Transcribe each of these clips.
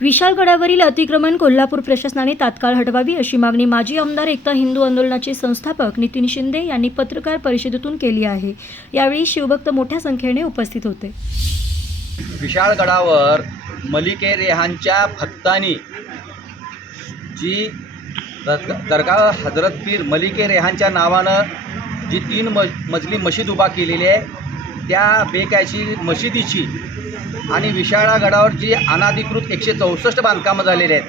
विशाळगडावरील अतिक्रमण कोल्हापूर प्रशासनाने तात्काळ हटवावी अशी मागणी माजी आमदार एकता हिंदू आंदोलनाचे संस्थापक नितीन शिंदे यांनी पत्रकार परिषदेतून केली आहे. यावेळी शिवभक्त मोठ्या संख्येने उपस्थित होते. विशाळगडावर मलिके रेहांच्या भक्तांनी जी दरगा हजरत पीर मलिके रेहांच्या नावानं जी तीन मजली मशीद उभा केलेली आहे त्या बेकायशी मशिदीची आणि विशाळागडावर जी अनाधिकृत एकशे चौसष्ट बांधकामं झालेली आहेत.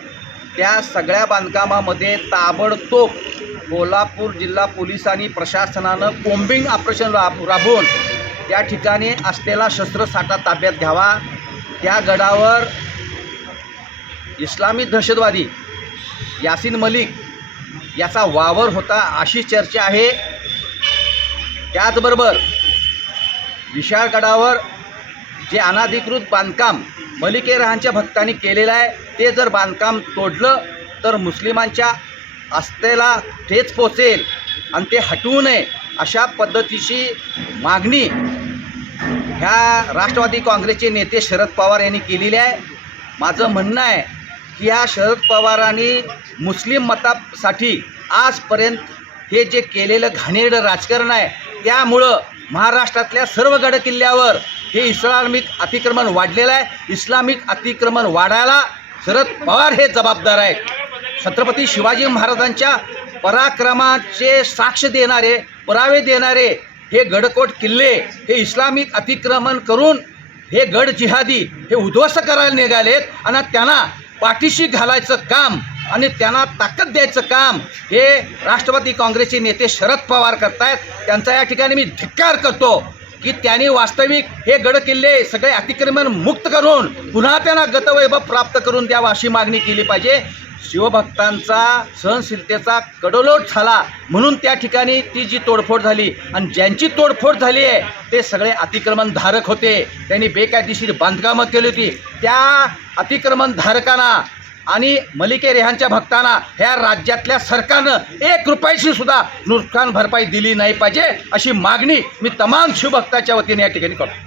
त्या सगळ्या बांधकामामध्ये ताबडतोब कोल्हापूर जिल्हा पोलिसांनी प्रशासनानं कोम्बिंग ऑपरेशन राब राबवून त्या ठिकाणी असलेला शस्त्रसाठा ताब्यात घ्यावा. त्या गडावर इस्लामी दहशतवादी यासिन मलिक याचा वावर होता अशी चर्चा आहे. त्याचबरोबर विशाळगडावर जे अनाधिकृत बांधकाम मलिके रहांच्या भक्तांनी केलेलं आहे ते जर बांधकाम तोडलं तर मुस्लिमांच्या आस्थेला ठेच पोचेल आणि ते हटवू नये अशा पद्धतीची मागणी ह्या राष्ट्रवादी काँग्रेसचे नेते शरद पवार यांनी केलेली आहे. माझं म्हणणं आहे की ह्या शरद पवारांनी मुस्लिम मतासाठी आजपर्यंत हे जे केलेलं घाणेरडं राजकारण आहे त्यामुळं महाराष्ट्रातल्या सर्व गडकिल्ल्यावर हे इस्लामिक अतिक्रमण वाढलेलं आहे. इस्लामिक अतिक्रमण वाढायला शरद पवार हे जबाबदार आहेत. छत्रपती शिवाजी महाराजांच्या पराक्रमाचे साक्ष देणारे पुरावे देणारे हे गडकोट किल्ले हे इस्लामिक अतिक्रमण करून हे गड जिहादी हे उद्ध्वस्त करायला निघालेत. आणि त्यांना पाठीशी घालायचं काम आणि त्यांना ताकद द्यायचं काम हे राष्ट्रवादी काँग्रेसचे नेते शरद पवार करतायत. त्यांचा या ठिकाणी मी धिक्कार करतो की त्यांनी वास्तविक हे गड किल्ले सगळे अतिक्रमण मुक्त करून पुन्हा त्यांना गतवैभव प्राप्त करून द्यावा अशी मागणी केली पाहिजे. शिवभक्तांचा सहनशीलतेचा कडोलोट झाला म्हणून त्या ठिकाणी ती जी तोडफोड झाली आणि ज्यांची तोडफोड झाली आहे ते सगळे अतिक्रमणधारक होते. त्यांनी बेकायदेशीर बांधकामं केली होती. त्या अतिक्रमणधारकांना आणि मलिके रेहांच्या भक्तांना ह्या राज्यातल्या सरकारनं एक रुपयाची सुद्धा नुकसान भरपाई दिली नाही पाहिजे अशी मागणी मी तमाम शिवभक्ताच्या वतीने या ठिकाणी करतो.